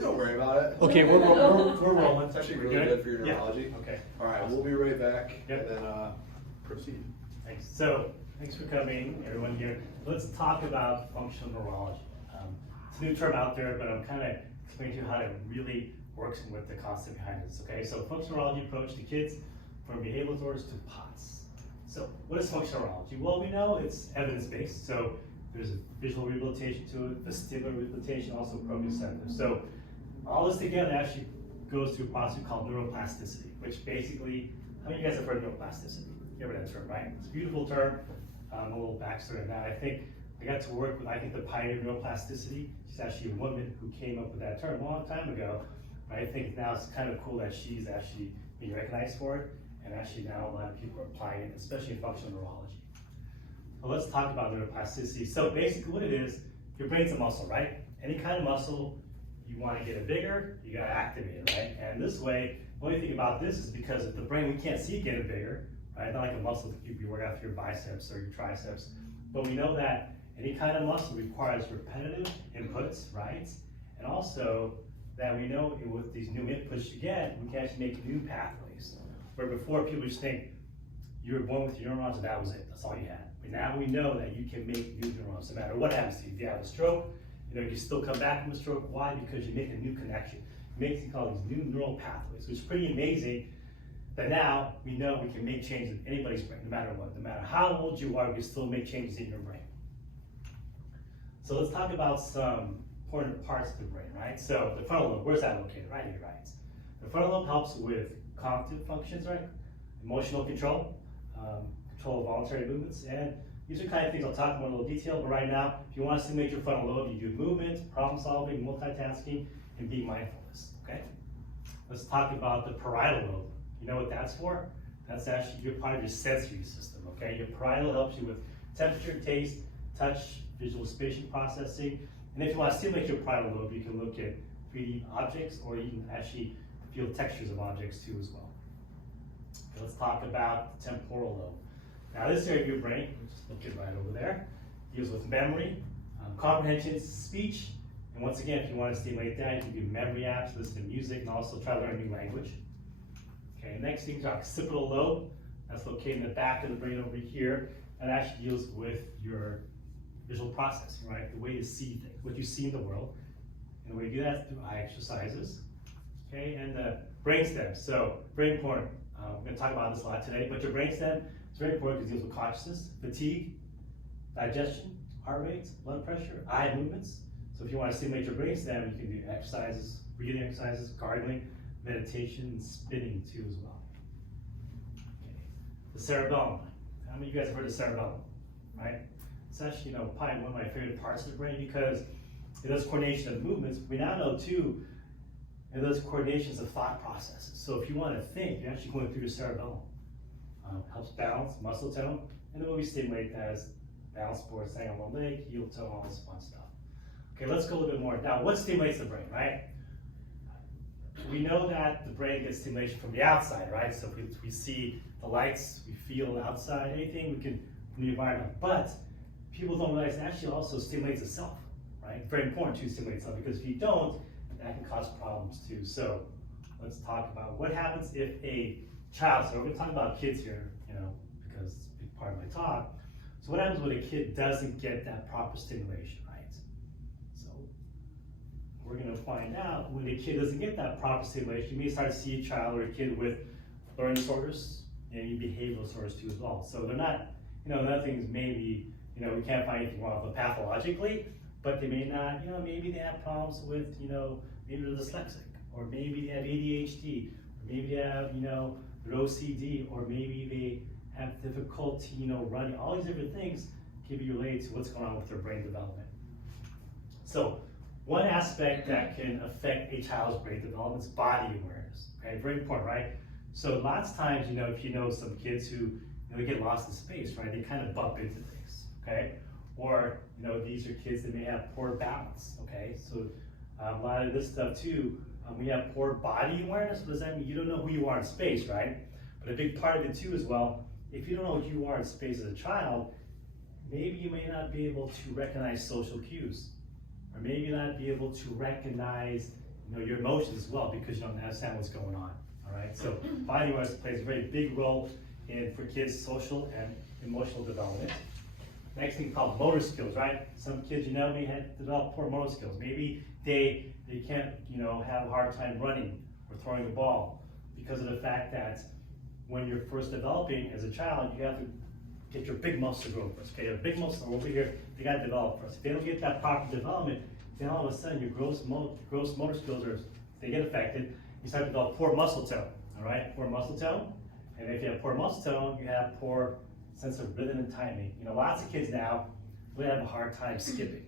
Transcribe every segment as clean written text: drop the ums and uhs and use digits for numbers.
Don't worry about it. Okay, we're rolling. It's actually really good for your neurology. Yeah. Okay. All right, we'll be right back. Yep. And then proceed. Thanks. So, thanks for coming, everyone here. Let's talk about functional neurology. It's a new term out there, but I'm kind of explaining to you how it really works and what the concept behind it is. Okay, so functional neurology approach to kids from behavioral disorders to POTS. So, what is functional neurology? Well, we know it's evidence-based. So, there's a visual rehabilitation to it, vestibular rehabilitation, also proprioceptive. So, all this together actually goes through a process called neuroplasticity, which basically, how many of you guys have heard of neuroplasticity? You ever heard that term, right? It's a beautiful term. A little backstory on that. I think I got to work with, the pioneer of neuroplasticity. She's actually a woman who came up with that term a long time ago. But I think now it's kind of cool that she's actually being recognized for it, and actually now a lot of people are applying it, especially in functional neurology. Well, let's talk about neuroplasticity. So basically what it is, your brain's a muscle, right? Any kind of muscle, you want to get it bigger, you got to activate it, right? And this way, the only thing about this is because of the brain, we can't see it getting bigger, right? Not like a muscle that you work out for your biceps or your triceps. But we know that any kind of muscle requires repetitive inputs, right? And also that we know with these new inputs you get, we can actually make new pathways. Where before people just think you were born with your neurons and that was it, that's all you had. But now we know that you can make new neurons no matter what happens to you. If you have a stroke, you can still come back from a stroke. Why? Because you make a new connection. It makes you call these new neural pathways, which is pretty amazing that now we know we can make changes in anybody's brain, no matter what. No matter how old you are, we can still make changes in your brain. So let's talk about some important parts of the brain, right? So the frontal lobe, where's that located? Right here, right? The frontal lobe helps with cognitive functions, right? Emotional control, control of voluntary movements, and these are kind of things I'll talk about in a little detail, but right now, if you want to stimulate your frontal lobe, you do movement, problem solving, multitasking, and be mindfulness, okay? Let's talk about the parietal lobe. You know what that's for? That's actually your part of your sensory system, okay? Your parietal helps you with temperature, taste, touch, visual spatial processing. And if you want to stimulate your parietal lobe, you can look at 3D objects, or you can actually feel textures of objects too as well. Okay, let's talk about the temporal lobe. Now this area of your brain, we'll just look it right over there, deals with memory, comprehension, speech, and once again, if you want to stimulate that, you can do memory apps, listen to music, and also try to learn a new language. Okay, next thing is our occipital lobe. That's located in the back of the brain over here, and actually deals with your visual processing, right? The way you see things, what you see in the world. And the way you do that is through eye exercises. Okay, and the brainstem. So, very important. We're going to talk about this a lot today, but your brainstem is very important because it deals with consciousness, fatigue, digestion, heart rate, blood pressure, eye movements. So if you want to stimulate your brainstem, you can do exercises, breathing exercises, gargling, meditation, and spinning too as well. Okay. The cerebellum. How many of you guys have heard of cerebellum? Right? It's actually, probably one of my favorite parts of the brain because it does coordination of movements. We now know too, it does coordinations of thought processes. So if you want to think, you're actually going through your cerebellum. Helps balance, muscle tone, and then we stimulate that as balance board, staying on one leg, heel toe, all this fun stuff. Okay, let's go a little bit more. Now, what stimulates the brain, right? We know that the brain gets stimulation from the outside, right? So if we see the lights, we feel outside, anything we can from the environment. But people don't realize it actually also stimulates itself, right? Very important to stimulate itself because if you don't, that can cause problems too. So let's talk about what happens if a child, so we're going to talk about kids here, because it's a big part of my talk. So what happens when a kid doesn't get that proper stimulation, right? So we're going to find out when a kid doesn't get that proper stimulation, you may start to see a child or a kid with learning disorders and behavioral disorders too as well. So they're not, another thing is maybe, we can't find anything wrong with them pathologically, but they may not, maybe they have problems with, maybe they're dyslexic, or maybe they have ADHD, or maybe they have, their OCD, or maybe they have difficulty, running. All these different things can be related to what's going on with their brain development. So one aspect that can affect a child's brain development is body awareness. Okay, very important, right? So lots of times, if you know some kids who they get lost in space, right? They kind of bump into things, okay? Or these are kids that may have poor balance, okay? So a lot of this stuff too. We have poor body awareness. What does that mean? You don't know who you are in space, right? But a big part of it too as well, if you don't know who you are in space as a child, maybe you may not be able to recognize social cues, or maybe not be able to recognize, your emotions as well because you don't understand what's going on. All right. So body awareness plays a very big role for kids' social and emotional development. Next thing called motor skills, right? Some kids, may have developed poor motor skills. Maybe they can't, have a hard time running or throwing a ball because of the fact that when you're first developing as a child, you have to get your big muscle to grow first. Okay, your big muscle over here, they got to develop first. If they don't get that proper development, then all of a sudden your gross motor skills they get affected. You start to develop poor muscle tone. All right, poor muscle tone. And if you have poor muscle tone, you have poor sense of rhythm and timing. Lots of kids now really have a hard time skipping.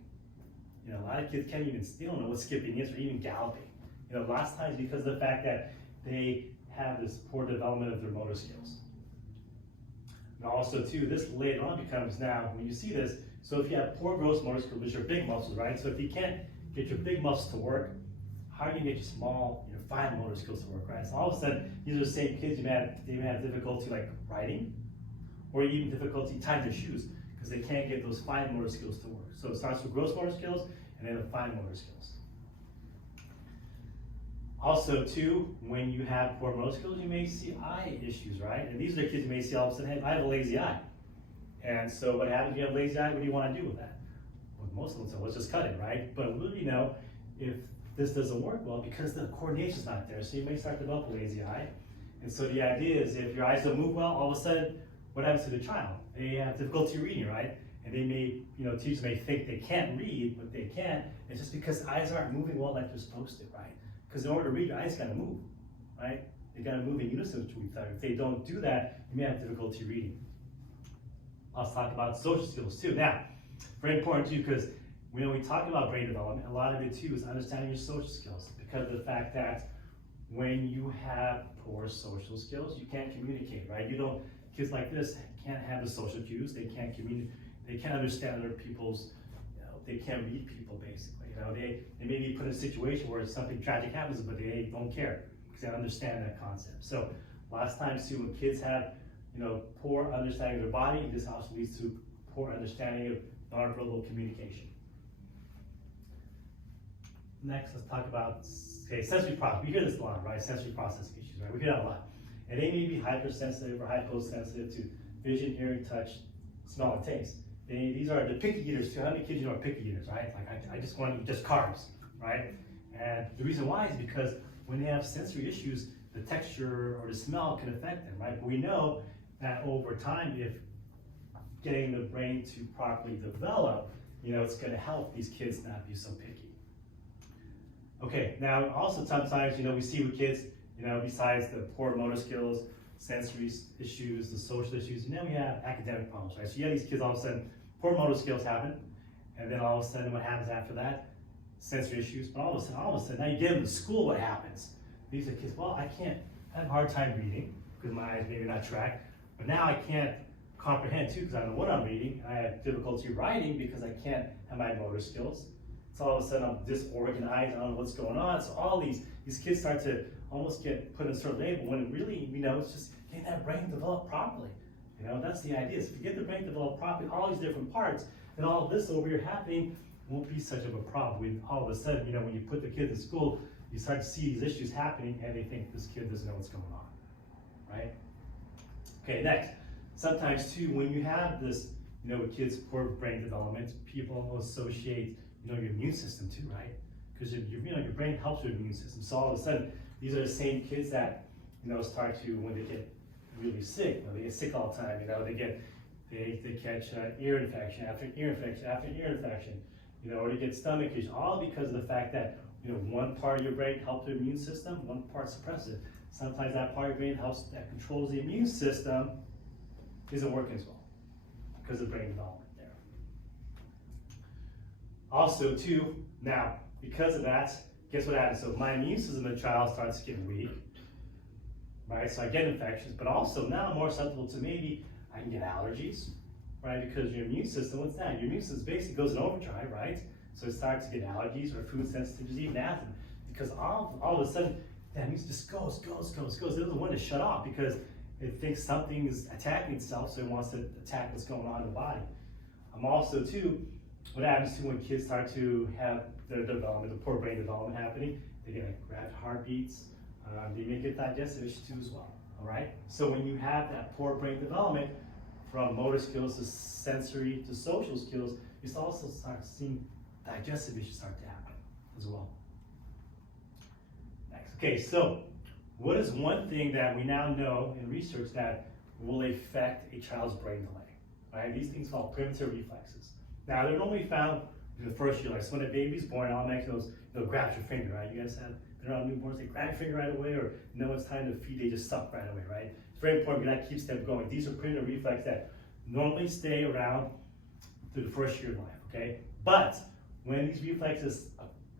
A lot of kids they don't know what skipping is or even galloping. Lots of times because of the fact that they have this poor development of their motor skills. And also too, this later on becomes now, when you see this, so if you have poor gross motor skills, which are big muscles, right? So if you can't get your big muscles to work, how are you gonna get your small, fine motor skills to work, right? So all of a sudden, these are the same kids they may have difficulty like writing, or even difficulty tying their shoes, because they can't get those fine motor skills to work. So it starts with gross motor skills, and then the fine motor skills. Also too, when you have poor motor skills, you may see eye issues, right? And these are the kids you may see all of a sudden, hey, I have a lazy eye. And so what happens if you have a lazy eye? What do you want to do with that? Well, most of them say, let's just cut it, right? But really, if this doesn't work well, because the coordination's not there, so you may start to develop a lazy eye. And so the idea is if your eyes don't move well, all of a sudden, what happens to the child? They have difficulty reading, right? And they may, teachers may think they can't read, but they can't. It's just because eyes aren't moving well like they're supposed to, right? Because in order to read, your eyes gotta move, right? They gotta move in unison with each other. If they don't do that, you may have difficulty reading. Let's talk about social skills too. Now, very important too, because when we talk about brain development, a lot of it too is understanding your social skills, because of the fact that when you have poor social skills, you can't communicate, right? Kids like this can't have the social cues. They can't communicate. They can't understand other people's. They can't read people basically. They may be put in a situation where something tragic happens, but they don't care because they don't understand that concept. So, last time too, when kids have poor understanding of their body, this also leads to poor understanding of nonverbal communication. Next, let's talk about sensory process. We hear this a lot, right? Sensory processing issues, right? We hear that a lot. And they may be hypersensitive or hyposensitive to vision, hearing, touch, smell, and taste. These are the picky eaters too. How many kids are picky eaters, right? Like I just want to eat just carbs, right? And the reason why is because when they have sensory issues, the texture or the smell can affect them, right? But we know that over time, if getting the brain to properly develop, it's going to help these kids not be so picky. Okay, now also sometimes, we see with kids, besides the poor motor skills, sensory issues, the social issues, and then we have academic problems, right? So you have these kids, all of a sudden, poor motor skills happen, and then all of a sudden, what happens after that? Sensory issues, but all of a sudden, now you get them to school, what happens? These are kids, well, I have a hard time reading, because my eyes maybe not track, but now I can't comprehend too, because I don't know what I'm reading. I have difficulty writing because I can't have my motor skills. So all of a sudden I'm disorganized, I don't know what's going on. So all these kids start to almost get put in a certain label when really, it's just getting that brain developed properly. That's the idea. Is if you get the brain developed properly, all these different parts, then all of this over here happening won't be such of a problem. When all of a sudden, when you put the kids in school, you start to see these issues happening and they think this kid doesn't know what's going on, right? Okay, next. Sometimes too, when you have this, with kids' poor brain development, people associate, your immune system too, right? Because your brain helps your immune system. So all of a sudden, these are the same kids that, start to, when they get really sick, they get sick all the time, they catch ear infection after ear infection after ear infection, or they get stomach issues, all because of the fact that, one part of your brain helps the immune system, one part suppresses it. Sometimes that part of your brain that controls the immune system isn't working as well because of brain development there. Also too, now, because of that, guess what happens? So my immune system in the child starts getting weak, right? So I get infections, but also now I'm more susceptible to maybe I can get allergies, right? Because your immune system, what's that? Your immune system basically goes in overdrive, right? So it starts to get allergies or food sensitivities, even asthma, because all of a sudden, that immune system just goes. It doesn't want to shut off because it thinks something is attacking itself, so it wants to attack what's going on in the body. I'm also too, what happens to when kids start to have their development, the poor brain development happening, they get like rapid heartbeats, they may get digestive issues too as well, all right? So when you have that poor brain development, from motor skills to sensory to social skills, you also start seeing digestive issues start to happen as well. Next, okay, so what is one thing that we now know in research that will affect a child's brain delay? Right? These things called primitive reflexes. Now they're normally found in the first year, like so when a baby's born, automatically they'll grab your finger, right? You guys have been around newborns, they grab your finger right away, or know it's time to feed, they just suck right away, right? It's very important because that keeps them going. These are primitive reflexes that normally stay around through the first year of life, okay? But when these reflexes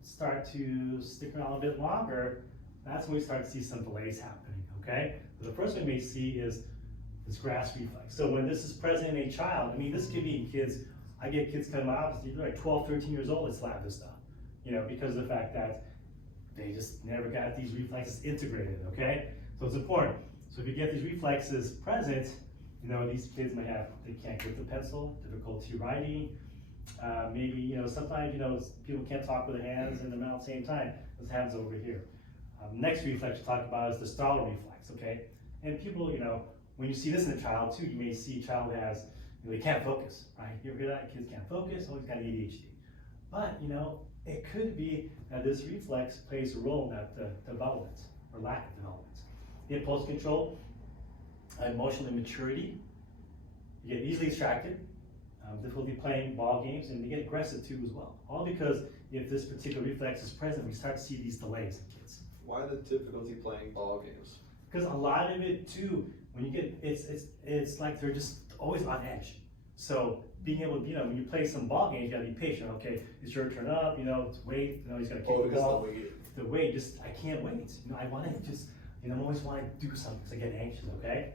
start to stick around a bit longer, that's when we start to see some delays happening, okay? So the first one we may see is this grasp reflex. So when this is present in a child, I mean, this could be in kids. I get kids come out, they're like 12, 13 years old, that still have this stuff, you know, because of the fact that they just never got these reflexes integrated, okay? So it's important. So if you get these reflexes present, you know, these kids may have, they can't grip the pencil, difficulty writing, maybe, you know, sometimes, you know, people can't talk with their hands and their mouth at the same time. This happens over here. Next reflex we'll talk about is the startle reflex, okay? And people, you know, when you see this in a child too, you may see a child has, you know, they can't focus, right? You ever hear that? Kids can't focus, oh, he's got ADHD. But, you know, it could be that this reflex plays a role in that development or lack of development. Impulse control, emotional immaturity, you get easily distracted, difficulty playing ball games, and you get aggressive too as well. All because if this particular reflex is present, we start to see these delays in kids. Why the difficulty playing ball games? Because a lot of it too, when you get, it's like they're just always on edge. So being able to, you know, when you play some ball games, you gotta be patient. Okay, it's your turn up, you know, wait, you know, he's gotta kick the ball. The wait, just, I can't wait. You know, I wanna just, you know, I always wanna do something because I get anxious, okay?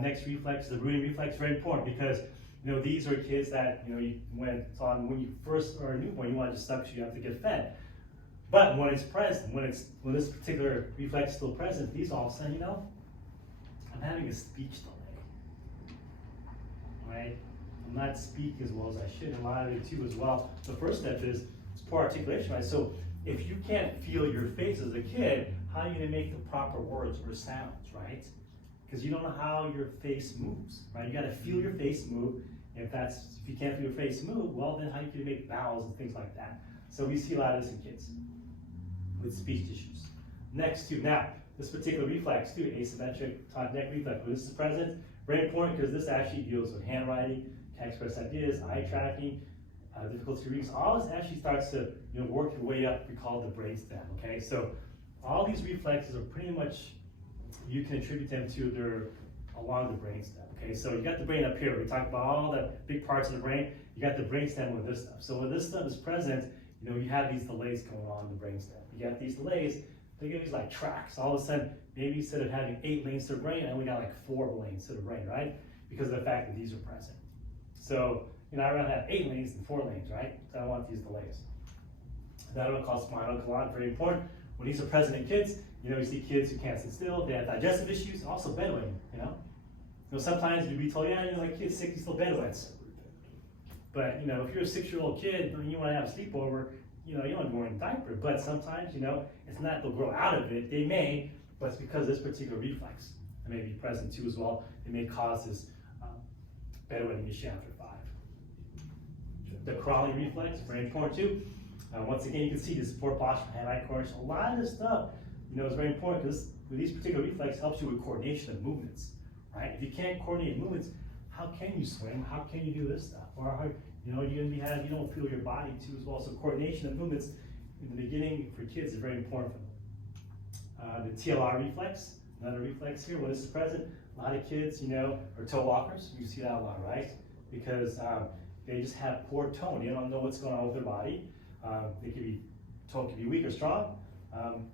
Next reflex, the rooting reflex, very important because, you know, these are kids that, you know, when you first are a newborn, you want to just suck, so you have to get fed. But when it's present, when this particular reflex is still present, these all of a sudden, you know, I'm having a speech delay, right? I'm not speaking as well as I should, and a lot of it too as well. The first step is it's poor articulation, right? So if you can't feel your face as a kid, how are you gonna make the proper words or sounds, right? Because you don't know how your face moves, right? You gotta feel your face move. If you can't feel your face move, well then how you can make vowels and things like that. So we see a lot of this in kids with speech issues. Next too, now, this particular reflex too, asymmetric top neck reflex, when this is present, very important because this actually deals with handwriting, can express ideas, eye tracking, difficulty reading. So all this actually starts to, you know, work your way up, we call it the brainstem, okay? So all these reflexes are pretty much, you can attribute them to their, along the brainstem, okay? So you got the brain up here, we talked about all the big parts of the brain, you got the brainstem with this stuff. So when this stuff is present, you know, you have these delays going on in the brainstem. You got these delays, think of these like tracks. All of a sudden, maybe instead of having 8 lanes to the brain, I only got like 4 lanes to the brain, right? Because of the fact that these are present. So, you know, I'd rather have 8 lanes than 4 lanes, right? So I don't want these delays. That one called spinal colon, very important. When these are present in kids, you know, you see kids who can't sit still, they have digestive issues, also bedwetting, you know? You know, sometimes you'd be told, yeah, you know, like kids sick, you still bedwets. But, you know, if you're a 6-year-old kid and you want to have a sleepover, you know, you don't wear a diaper. But sometimes, you know, it's not they'll grow out of it. They may, but it's because this particular reflex that may be present too as well. It may cause this bedwetting issue after 5. The crawling reflex, very important too. Once again, you can see this poor posture, hand-eye coordination. A lot of this stuff, you know, is very important because with these particular reflexes helps you with coordination of movements, right? If you can't coordinate movements, how can you swim? How can you do this stuff? Or how, you know, you don't feel your body too as well. So coordination of movements in the beginning for kids is very important for them. The TLR reflex, another reflex here. When this is present, a lot of kids, you know, are toe walkers. You see that a lot, right? Because they just have poor tone. They don't know what's going on with their body. They could be toe can be weak or strong.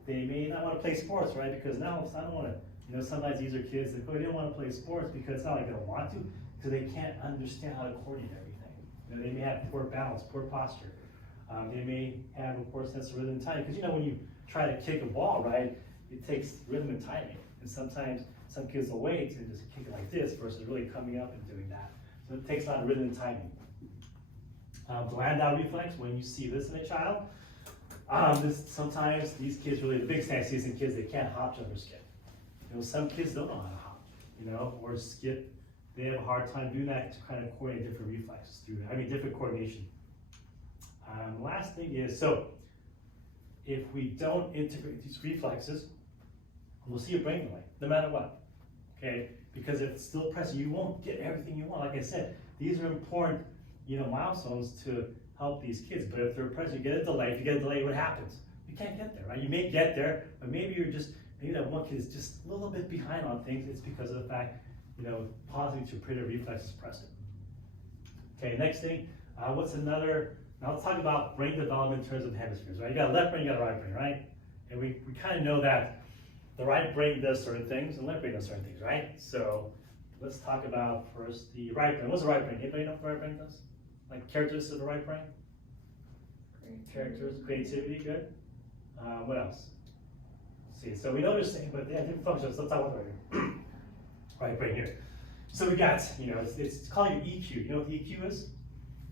They may not want to play sports, right? Because now I don't want to. You know, sometimes these are kids that they don't want to play sports because it's not like they don't want to, because they can't understand how to coordinate everything. You know, they may have poor balance, poor posture. They may have a poor sense of rhythm and timing. Because you know, when you try to kick a ball, right, it takes rhythm and timing. And sometimes some kids will wait and just kick it like this versus really coming up and doing that. So it takes a lot of rhythm and timing. The Landau reflex, when you see this in a child, sometimes these kids really, the big thing I see is in kids, they can't hop, jump, or skip. Some kids don't know how to hop, or skip. They have a hard time doing that to kind of coordinate different reflexes different coordination. Last thing is, so if we don't integrate these reflexes, we'll see a brain delay, no matter what, okay? Because if it's still present, you won't get everything you want. Like I said, these are important, milestones to help these kids. But if they're present, you get a delay. If you get a delay, what happens? You can't get there, right? You may get there, but maybe that one kid is just a little bit behind on things. It's because of the fact, positive to primitive reflex is present. Okay, next thing, what's another? Now let's talk about brain development in terms of hemispheres, right? You got a left brain, you got a right brain, right? And we kind of know that the right brain does certain things and the left brain does certain things, right? So let's talk about first the right brain. What's the right brain? Anybody know what the right brain does? Like characteristics of the right brain? Characteristics, creativity, good. What else? Let's see, so we know they're same, but they have different functions. Let's talk about the right brain. Right brain here. So we got, it's called your EQ. You know what the EQ is?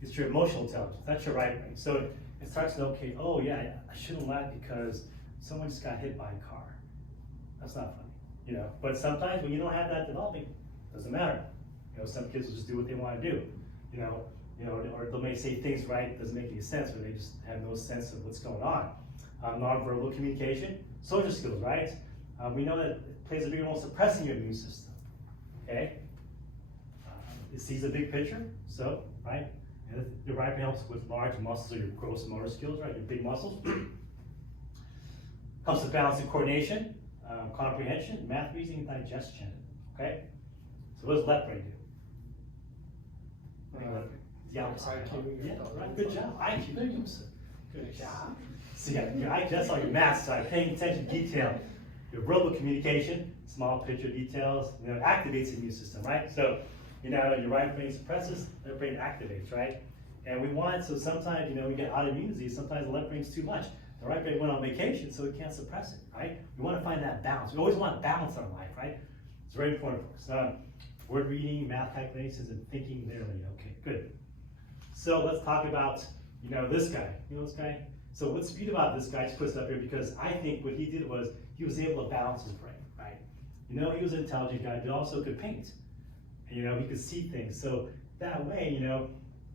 It's your emotional intelligence. That's your right brain. So it starts to know, okay, oh yeah, I shouldn't laugh because someone just got hit by a car. That's not funny, But sometimes when you don't have that developing, it doesn't matter. Some kids will just do what they want to do, or they may say things right, doesn't make any sense, but they just have no sense of what's going on. Nonverbal communication, social skills, right? We know that it plays a big role in suppressing your immune system, okay? It sees a big picture, so, right? And the right brain helps with large muscles or your gross motor skills, right? Your big muscles. Helps with balance and coordination, comprehension, math, reasoning, and digestion, okay? So what does left brain do? The opposite. Yeah, right, good job. IQ, there you go. Good job. So yeah, your IQ, that's all your math side, paying attention to detail. Your verbal communication, small picture details, activates the immune system, right? So, your right brain suppresses, left brain activates, right? And so sometimes, we get autoimmune disease, sometimes the left brain's too much. The right brain went on vacation, so it can't suppress it, right? We want to find that balance. We always want balance in our life, right? It's very important for us. Word reading, math calculations, and thinking clearly. Okay, good. So let's talk about, this guy. You know this guy? So what's good about this guy, just put it up here, because I think what he did was he was able to balance his brain, right? He was an intelligent guy, but also could paint. He could see things. So that way,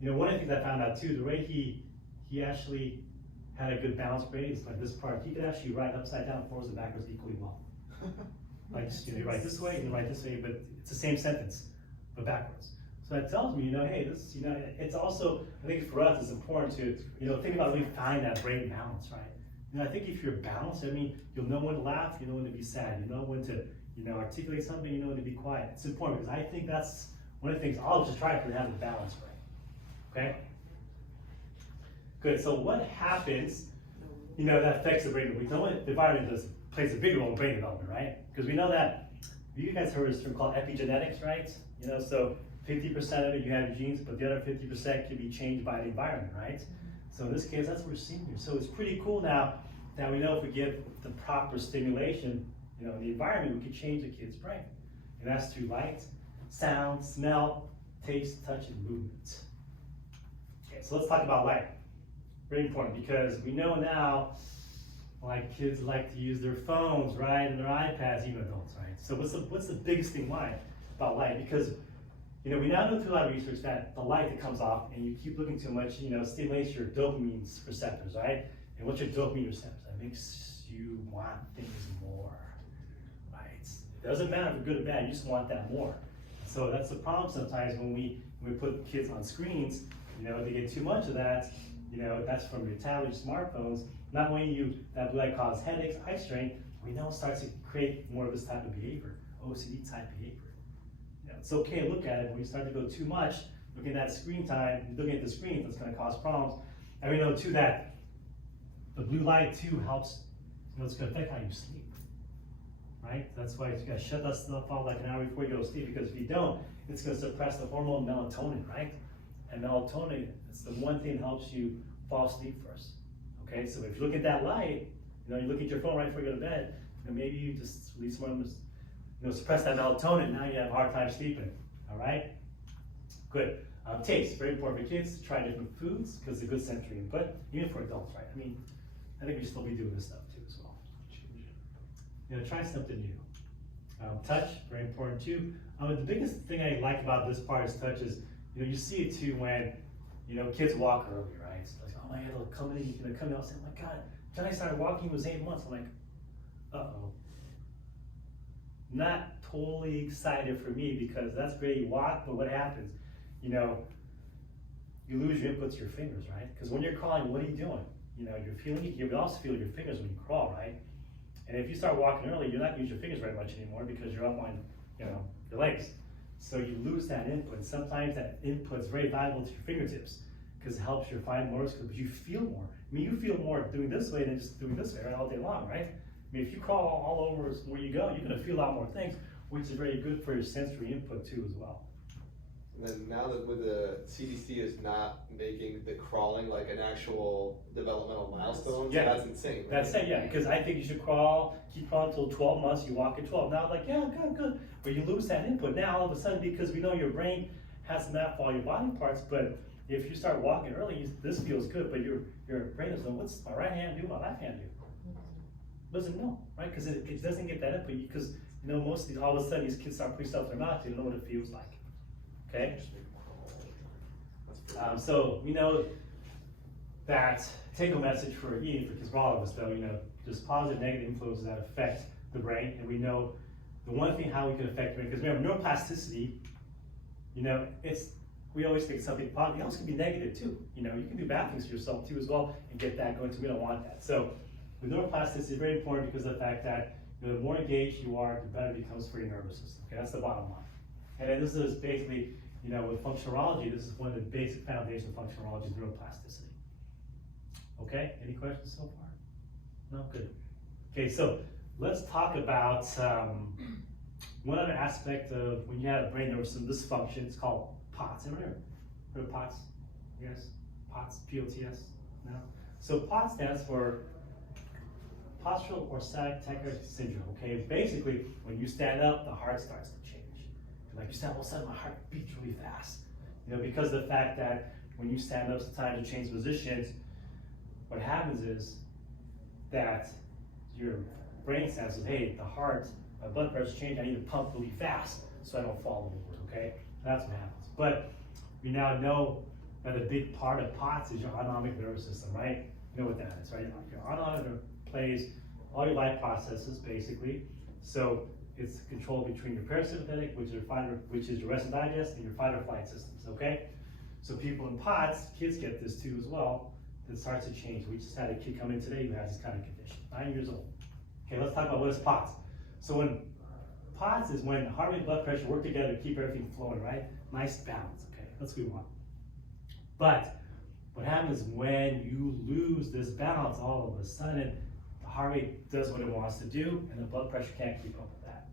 one of the things I found out too, the way he actually had a good balanced brain is like this part. He could actually write upside down, forwards and backwards equally well. Like you write this way, you write this way, but it's the same sentence, but backwards. So that tells me, hey, this, it's also, I think for us, it's important to, think about really find that brain balance, right? I think if you're balanced, you'll know when to laugh, you know when to be sad, you know when to, articulate something, you know when to be quiet. It's important because I think that's one of the things I'll just try to have a balance brain, okay? Good, so what happens, that affects the brain? We know the environment plays a big role in brain development, right? Because we know that, you guys heard this term called epigenetics, right? So 50% of it you have genes, but the other 50% can be changed by the environment, right? So in this case, that's what we're seeing here. So it's pretty cool now that we know if we give the proper stimulation, in the environment, we can change the kid's brain. And that's through light, sound, smell, taste, touch, and movement. Okay, so let's talk about light. Very important because we know now, like kids like to use their phones, right, and their iPads, even adults, right? So what's the biggest thing about light? Because we now know through a lot of research that the light that comes off and you keep looking too much, stimulates your dopamine receptors, right? And what's your dopamine receptors? That makes you want things more, right? It doesn't matter if you're good or bad, you just want that more. So that's the problem sometimes when we put kids on screens, they get too much of that, that's from your tablet, smartphones. Not only that blue light causes headaches, eye strain, we know it starts to create more of this type of behavior, OCD type behavior. It's okay to look at it, when you start to go too much, looking at screen time, looking at the screen, that's going to cause problems. And we know too that the blue light too helps, it's going to affect how you sleep, right? That's why you got to shut that stuff off like an hour before you go to sleep, because if you don't, it's going to suppress the hormone melatonin, right? And melatonin, it's the one thing that helps you fall asleep first. Okay, so if you look at that light, you look at your phone right before you go to bed, maybe you just release more, suppress that melatonin, now you have a hard time sleeping, all right? Good. Taste, very important for kids to try different foods because it's a good sensory input, even for adults, right? I mean, I think we should still be doing this stuff too as well. Try something new. Touch, very important too. The biggest thing I like about this part is touch is, you see it too when, kids walk early, right? It's like, oh my God, they'll come in, come in, I'll say, oh my God, Johnny started walking, he was 8 months. I'm like, uh-oh. Not totally excited for me because that's great, you walk, but what happens? You lose your input to your fingers, right? Because when you're crawling, what are you doing? You're feeling it, you also feel your fingers when you crawl, right? And if you start walking early, you're not using your fingers very much anymore because you're up on, your legs. So you lose that input. Sometimes that input is very valuable to your fingertips because it helps your fine motor skills, but you feel more. I mean, you feel more doing this way than just doing this way, right, all day long, right? I mean, if you crawl all over where you go, you're gonna feel a lot more things, which is very good for your sensory input too as well. And then now that with the CDC is not making the crawling like an actual developmental milestone, so that's insane. Right? That's it, yeah, because I think you should keep crawling until 12 months, you walk at 12. Now, like, yeah, good. But you lose that input now all of a sudden because we know your brain has to map all your body parts, but if you start walking early, this feels good, but your brain doesn't know, what's my right hand do, my left hand do? Doesn't know, right? Because it doesn't get that input because, most of these, all of a sudden these kids start putting stuff in their mouth, they don't know what it feels like. Okay? So we know that take-home message for eating for kids, for all of us though, there's positive, negative influences that affect the brain, and we know the one thing how we can affect the brain, because remember neuroplasticity, we always think something positive, it also can be negative too. You can do bad things to yourself too as well and get that going, so we don't want that. So with neuroplasticity, it's very important because of the fact that the more engaged you are, the better it becomes for your nervous system. Okay, that's the bottom line. And then this is basically, with functional neurology, this is one of the basic foundations of functional neurology is neuroplasticity. Okay, any questions so far? No, good. Okay, so let's talk about one other aspect of when you have a brain nerve system dysfunction. It's called POTS. Anyone heard of POTS? Yes? POTS, P-O-T-S? No? So POTS stands for postural orthostatic tachycardia syndrome. Okay, basically, when you stand up, the heart starts to change. Like you stand, all of a sudden my heart beats really fast. Because of the fact that when you stand up, sometimes you change positions, what happens is that your brain senses, hey, my blood pressure's changed, I need to pump really fast so I don't fall over, okay? That's what happens. But we now know that a big part of POTS is your autonomic nervous system, right? You know what that is, right? Your autonomic nerve plays all your life processes, basically. So it's control between your parasympathetic, which is your rest and digest, and your fight or flight systems, okay? So people in POTS, kids get this too as well, it starts to change. We just had a kid come in today who has this kind of condition, 9 years old. Okay, let's talk about what is POTS. So when POTS is when heart rate and blood pressure work together to keep everything flowing, right? Nice balance, okay, that's what we want. But what happens when you lose this balance, all of a sudden, the heart rate does what it wants to do, and the blood pressure can't keep up with that,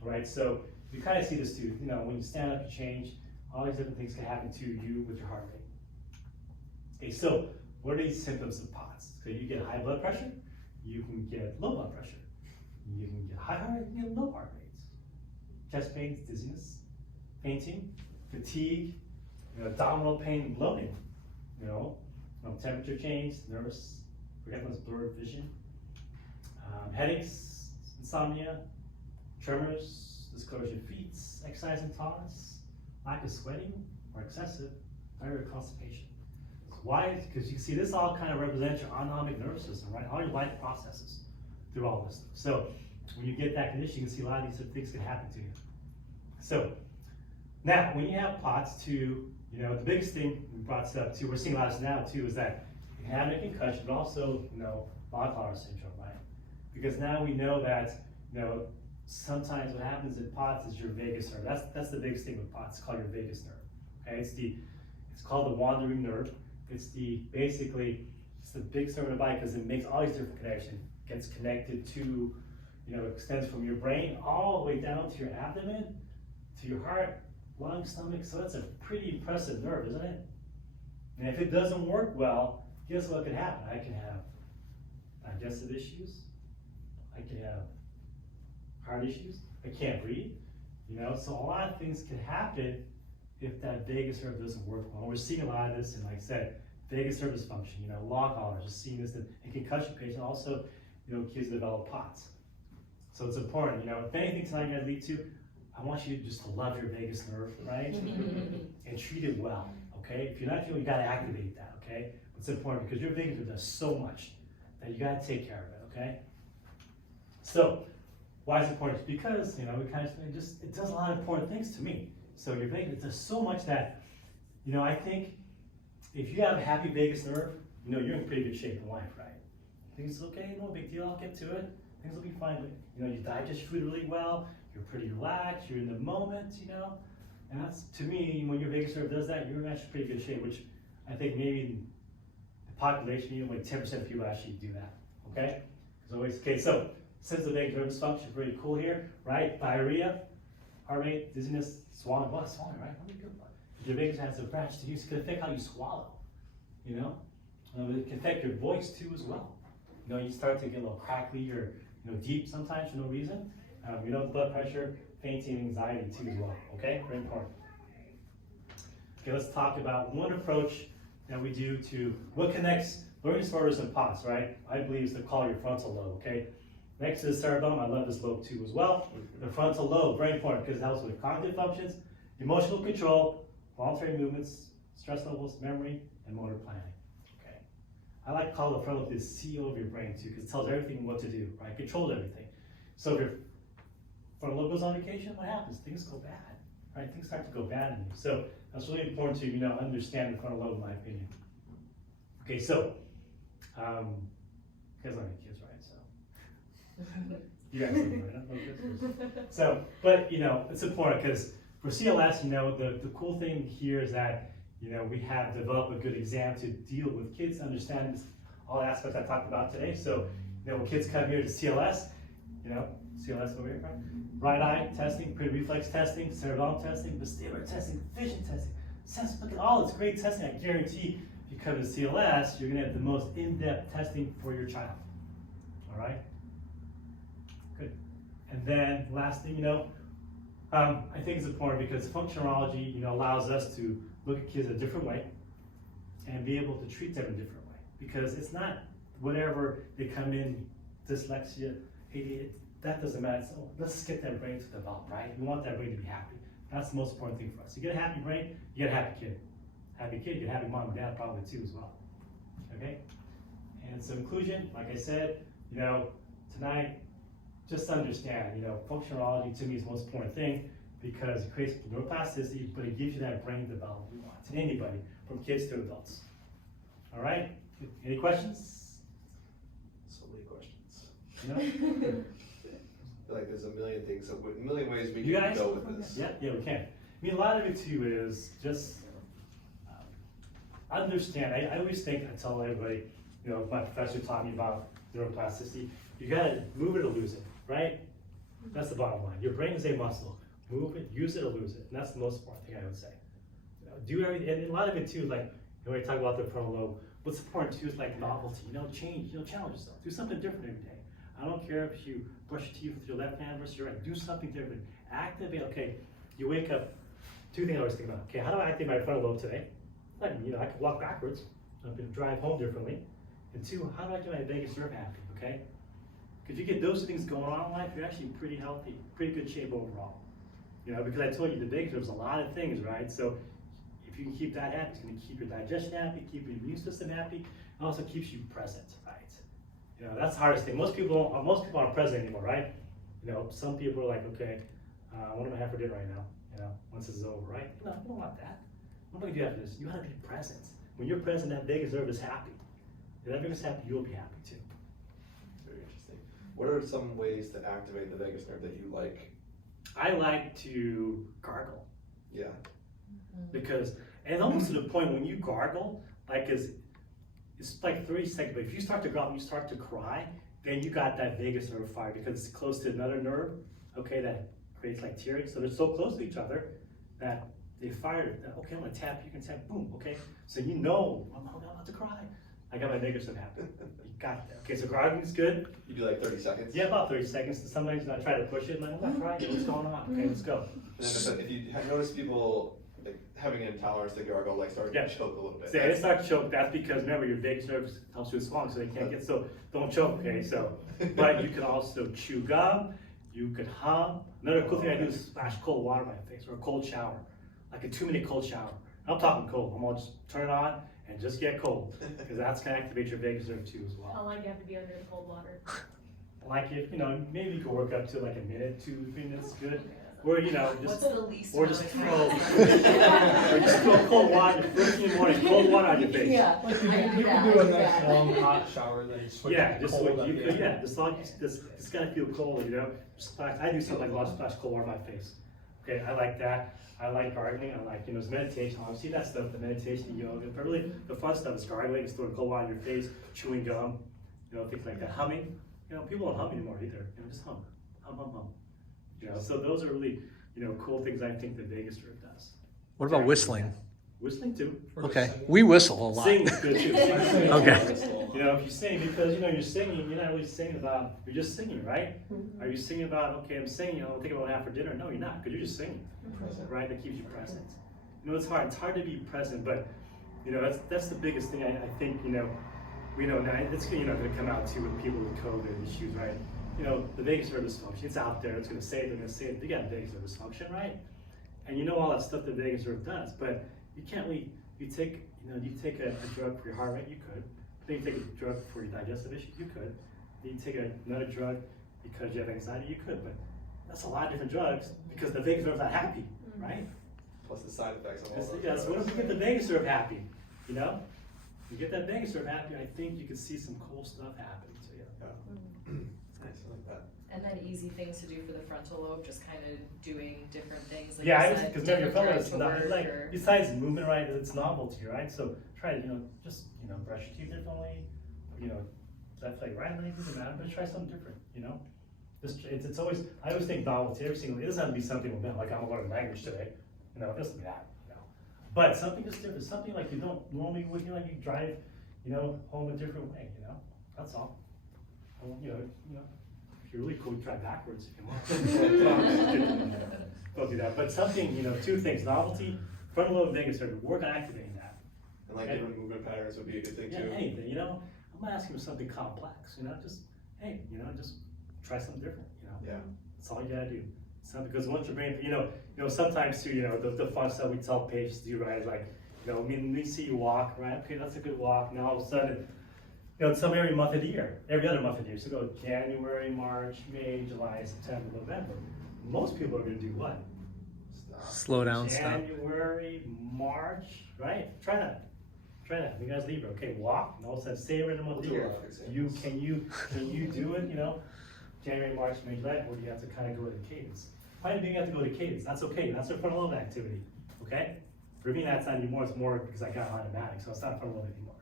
right? So you kind of see this too, when you stand up, you change, all these different things can happen to you with your heart rate. Okay, so what are these symptoms of POTS? So you get high blood pressure, you can get low blood pressure, you can get high heart rate, you can get low heart rates, chest pains, dizziness, fainting, fatigue, abdominal pain, and bloating, temperature change, nervous, forgetfulness, blurred vision, headaches, insomnia, tremors, discoloration of feet, exercise intolerance, lack of sweating or excessive, diarrhea, constipation. So why? Because you can see this all kind of represents your autonomic nervous system, right? All your life processes through all this stuff. So when you get that condition, you can see a lot of these things can happen to you. So now, when you have POTS too, the biggest thing we brought this up too, we're seeing a lot of this now too, is that you can have a concussion, but also, Von syndrome, right? Because now we know that, sometimes what happens in POTS is your vagus nerve. That's the biggest thing with POTS. It's called your vagus nerve. Okay, it's called the wandering nerve. It's the big nerve in the body because it makes all these different connections. It gets connected to, extends from your brain all the way down to your abdomen, to your heart, lung, stomach. So that's a pretty impressive nerve, isn't it? And if it doesn't work well, guess what could happen? I can have digestive issues. I could have heart issues. I can't breathe. So a lot of things can happen if that vagus nerve doesn't work well. We're seeing a lot of this, and like I said, vagus nerve dysfunction, log collars, just seeing this in concussion patients, also, kids develop POTS. So it's important, if anything tonight guys lead to, I want you just to love your vagus nerve, right? And treat it well, okay? If you're not feeling, you gotta activate that, okay? It's important because your vagus nerve does so much that you gotta take care of it, okay? So, why is it important? Because, we kind of, it does a lot of important things to me. So your vagus does so much that, I think if you have a happy vagus nerve, you're in pretty good shape in life, right? Things okay, no big deal, I'll get to it. Things will be fine. But, you digest food really well, you're pretty relaxed, you're in the moment, and that's, to me, when your vagus nerve does that, you're in actually pretty good shape, which I think maybe the population, like 10% of people actually do that, okay? So since the vagus nerve dysfunction, pretty cool here, right? Diarrhea, heart rate, dizziness, swallowing, right? What do you do about it? If your vagus has a branch to use, it can affect how you swallow, it can affect your voice too as well. You start to get a little crackly or deep sometimes for no reason. Blood pressure, fainting, anxiety too as well, okay? Very important. Okay, let's talk about one approach that we do to what connects learning disorders and POTS, right? I believe is to call your frontal lobe, okay? Next to the cerebellum, I love this lobe too as well. The frontal lobe, very important because it helps with cognitive functions, emotional control, voluntary movements, stress levels, memory, and motor planning. Okay. I like to call the frontal lobe the CEO of your brain too because it tells everything what to do, right? Controls everything. So if your frontal lobe goes on vacation, what happens? Things go bad, right? Things start to go bad in you. So that's really important to understand the frontal lobe, in my opinion. Okay, so you guys don't have kids, right? So you guys don't, right? No kids. So, but it's important because for CLS, the cool thing here is that we have developed a good exam to deal with kids, understand all the aspects I talked about today. So when kids come here to CLS, CLS over here, right eye testing, pre-reflex testing, cerebellum testing, vestibular testing, vision testing, look at all this great testing. I guarantee if you come to CLS, you're gonna have the most in-depth testing for your child. All right? Good. And then last thing, I think it's important because functionality, allows us to look at kids a different way and be able to treat them a different way. Because it's not whatever they come in, dyslexia, ADHD, that doesn't matter. So let's get that brain to develop, right? We want that brain to be happy. That's the most important thing for us. You get a happy brain, you get a happy kid. Happy kid, you get a happy mom and dad probably too as well. Okay? And so inclusion, like I said, tonight, just understand, functionality to me is the most important thing because it creates neuroplasticity, but it gives you that brain development we want in anybody, from kids to adults. All right? Any questions? So many questions. I feel like there's a million things, a million ways we can go with this. Yeah, we can. A lot of it too is just understand. I always think, I tell everybody, my professor taught me about neuroplasticity, you gotta move it or lose it, right? That's the bottom line. Your brain is a muscle. Move it, use it or lose it. And that's the most important thing I would say. Do everything, and a lot of it too is like, when we talk about the frontal lobe, what's important too is like novelty, change, challenge yourself. Do something different every day. I don't care if you brush your teeth with your left hand versus your right. Do something different. Activate. Okay, you wake up. Two things I always think about. Okay, how do I activate my frontal lobe today? I could walk backwards. I could drive home differently. And two, how do I get my vagus nerve happy? Okay, because you get those things going on in life, you're actually pretty healthy, pretty good shape overall. Because I told you the vagus nerve is a lot of things, right? So if you can keep that happy, it's going to keep your digestion happy, keep your immune system happy, and also keeps you present, right? That's the hardest thing. Most people aren't present anymore, right? Some people are like, okay, what am I having for dinner right now? Once this is over, right? No, you don't want that. What am I gonna do after this? You gotta be present. When you're present, that vagus nerve is happy. If that vagus is happy, you'll be happy too. Very interesting. What are some ways to activate the vagus nerve that you like? I like to gargle. Yeah. Because, and almost to the point when you gargle, it's like 30 seconds, but if you start to gargle, you start to cry, then you got that vagus nerve fire because it's close to another nerve, okay, that creates like tearing. So they're so close to each other that they fired. Okay, I'm gonna tap, you can tap, boom, okay? So I'm about to cry. I got my vagus nerve happy. You got that. Okay, so gargling is good. You do like 30 seconds? Yeah, about 30 seconds. Sometimes I try to push it, I'm not crying, what's going on? Okay, let's go. But if you have noticed people, like having an intolerance to gargle, like starting Yeah. to choke a little bit. So they start to choke, that's because remember your vagus nerve helps with swallowing, so they can't get, so don't choke, okay, so. But you can also chew gum, you could hum. Another cool thing I do is splash cold water in my face, or a cold shower, like a 2-minute cold shower. I'm talking cold, I'm gonna just turn it on and just get cold, because that's gonna activate your vagus nerve too as well. How long do you have to be under the cold water? Like if, maybe you could work up to like a minute, 2-3 minutes, good. Or, just, What's the least or amount just of throw, time? or just throw cold water, first thing in the morning, cold water on your face. Yeah, Like you I can, do you that, can do I a do nice that. long hot shower, then you switch Yeah, it just cold what up you the could, end. yeah, just long, just gotta feel cold, just splash, I do something like splash cold water on my face. Okay, I like that. I like gargling, I like, it's meditation, obviously that stuff, the meditation, yoga, but really the fun stuff is gargling, is throwing cold water on your face, chewing gum, things like that. Humming, people don't hum anymore either, just hum, hum, hum, hum. So those are really, cool things I think the vagus nerve does. What about whistling? Whistling too. Or just Okay, singing. we whistle a lot. Sing is good too. Sing. Okay. If you sing, because you're singing, you're not really singing about, you're just singing, right? Are you singing about, okay, I'm singing, I'll take about half for dinner? No, you're not, because you're just singing, right? That keeps you present. It's hard. It's hard to be present, but that's the biggest thing I think. We know now it's going to come out too with people with COVID issues, right? The vagus nerve dysfunction. It's out there. It's going to say it. They're going to say it. They got vagus nerve dysfunction, right? And all that stuff the vagus nerve does, but you can't really. You take a drug for your heart rate, you could. Then you take a drug for your digestive issues, you could. Then you take another drug because you have anxiety, you could. But that's a lot of different drugs because the vagus nerve's not happy, right? Plus the side effects of all those. Yes. What if we get the vagus nerve happy? You get that vagus nerve happy, I think you could see some cool stuff happening to you. Yeah. Nice, I like that. And then easy things to do for the frontal lobe, just kind of doing different things, like Yeah, you said, because take your a fellow drive is to not work like or- besides movement, right? It's novel to you, right? So try to just brush your teeth differently. That's like right leg doesn't matter, but try something different. Just it's always I always think novelty. Every single it doesn't have to be something like I'm gonna learn language today. It doesn't be that. But something just different, something like you don't normally would. Like you drive, home a different way. That's all. If you're really cool, you try backwards if you want. Don't do that. But something, 2 things: novelty, frontal lobe, and vagus nerve. Work on activating that. And like different movement patterns would be a good thing Yeah, too. anything. I'm not asking for something complex. Just hey, just try something different. Yeah. That's all you gotta do. Because once your brain, sometimes too, the fun stuff we tell patients to do, right? Is like, we see you walk, right? Okay, that's a good walk. Now all of a sudden, some every month of the year, every other month of the year. So go January, March, May, July, September, November. Most people are gonna do what? Slow down, stop. January, March, right? Try that. You guys leave it. Okay, walk. And all of a sudden, say every other month of the We'll do a year. lot of examples. Can you do it? January, March, May, July, or do you have to kind of go to the cadence? Why do you have to go to cadence? That's okay. That's a frontal lobe activity. Okay? For me, that's not anymore. It's more because I got automatic, so it's not frontal lobe anymore.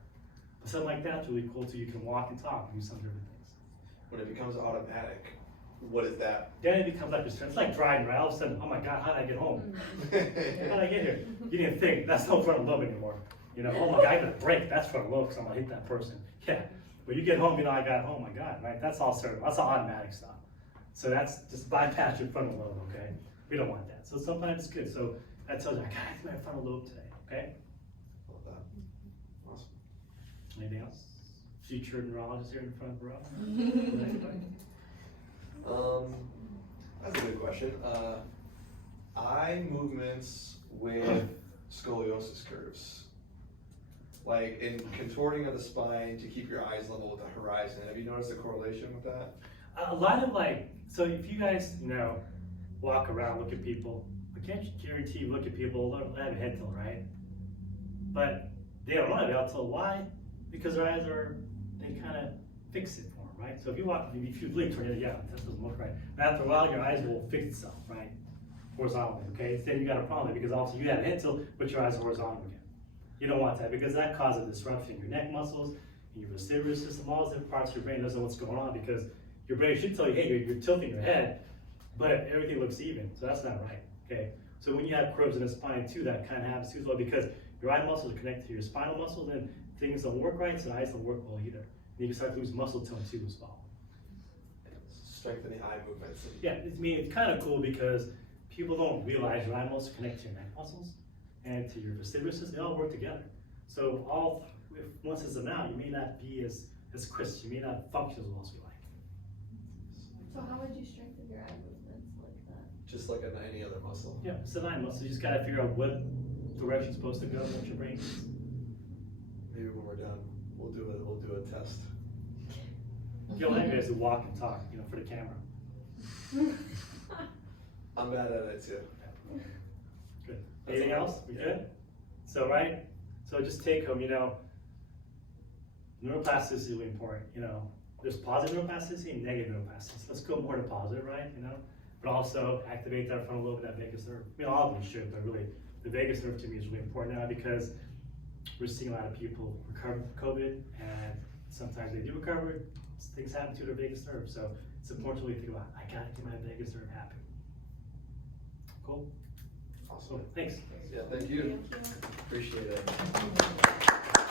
But something like that's really cool too. You can walk and talk and do some different things. When it becomes automatic, what is that? Then it becomes like your strength. It's like driving, right? All of a sudden, oh my God, how did I get home? How did I get here? You didn't think. That's not frontal lobe anymore. Oh my God, I'm gonna brake. That's frontal lobe because I'm gonna hit that person. Yeah. When you get home, I got home. My God, right? That's all certain. That's all automatic stuff. So that's just bypass your frontal lobe. Okay. We don't want that. So sometimes it's good. So that tells you, I got my frontal lobe today. Okay. Love that. Awesome. Anything else? Future neurologist here in the front row. That's a good question. Eye movements with scoliosis curves. Like in contorting of the spine to keep your eyes level with the horizon. Have you noticed a correlation with that? A lot of so if you guys, walk around, look at people, I can't guarantee you look at people, they have a head tilt, right? But they don't have a head tilt. Why? Because their eyes they kind of fix it for them, right? So if you blink toward it, that doesn't look right. But after a while, your eyes will fix itself, right? Horizontally, okay? Then you got a problem because also you have a head tilt, but your eyes are horizontal again. You don't want that because that causes disruption in your neck muscles, in your vestibular system, all those different parts of your brain doesn't know what's going on because your brain should tell you, hey, you're tilting your head, but everything looks even, so that's not right, okay? So when you have curves in the spine too, that kind of happens too as well because your eye muscles are connected to your spinal muscles and things don't work right, so the eyes don't work well either. And you can start to lose muscle tone too as well. Strengthening eye movements. Yeah, it's kind of cool because people don't realize your eye muscles connect to your neck muscles. and to your vestibular system, they all work together. So once it's them out, you may not be as crisp, you may not function as well as you like. So how would you strengthen your ab movements like that? Just like any other muscle. Yeah, it's a line muscle. You just gotta figure out what direction it's supposed to go, what your brain needs. Maybe when we're done, we'll do a test. You'll have you guys to walk and talk, for the camera. I'm bad at it too. Good. Anything else? We good? So, right? So just take home, neuroplasticity is really important, There's positive neuroplasticity and negative neuroplasticity. Let's go more to positive, right? But also activate that frontal lobe and that vagus nerve. All of them should, but really, the vagus nerve to me is really important now because we're seeing a lot of people recover from COVID, and sometimes they do recover, things happen to their vagus nerve. So it's important to really think about, I gotta get my vagus nerve happy. Cool? Awesome. Thanks. Yeah, thank you. Thank you. Appreciate it.